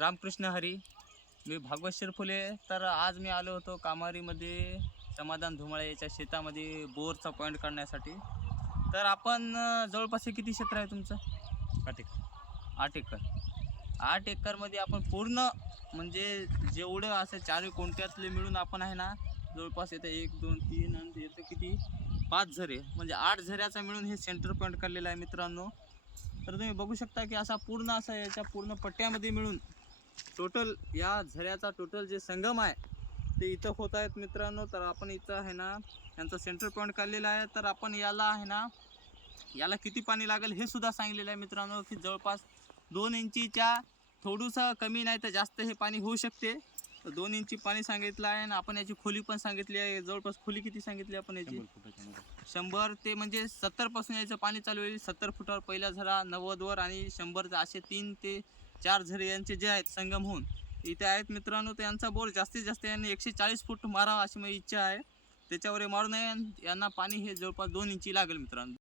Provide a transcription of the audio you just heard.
रामकृष्ण हरी. मी भागवत शिरफुले. तर आज मी आलो होतो कामारीमध्ये समाधान धुमाळे याच्या शेतामध्ये बोरचा पॉईंट काढण्यासाठी. तर आपण जवळपास हे किती क्षेत्र आहे तुमचं? आठ एकर. आठ एकर. आठ एकरमध्ये आपण पूर्ण म्हणजे जेवढं असं चारही कोणत्यातले मिळून आपण आहे ना जवळपास येतं एक दोन तीन आणि येतं किती? पाच झरे. म्हणजे आठ झऱ्याचा मिळून हे सेंटर पॉईंट काढलेलं आहे मित्रांनो. तर तुम्ही बघू शकता की असा पूर्ण असा याच्या पूर्ण पट्ट्यामध्ये मिळून टोटल या झऱ्याचा टोटल जे संगम आहे ते इथं होत आहेत मित्रांनो. तर आपण इथं आहे ना यांचा सेंटर पॉईंट काढलेला आहे. तर आपण याला आहे ना याला किती पाणी लागेल हे सुद्धा सांगितलेलं आहे मित्रांनो की जवळपास दोन इंचीच्या थोडंसं कमी नाही तर जास्त हे पाणी होऊ शकते. तर दोन इंची पाणी सांगितलं आहे आणि आपण याची खोली पण सांगितली आहे. जवळपास खोली किती सांगितली आपण याची. शंभर ते म्हणजे सत्तरपासून याचं पाणी चालू होईल. सत्तर फुटावर पहिला झरा नव्वदवर आणि शंभर असे तीन ते चार झरे यांचे जे आहेत संगम होऊन इथे आहेत मित्रांनो त्यांचा बोर जास्तीत जास्त यांनी एकशे चाळीस फूट मारावा अशी माझी इच्छा आहे. त्याच्यावर मारू नये आणि यांना पाणी हे जवळपास दोन इंची लागेल मित्रांनो.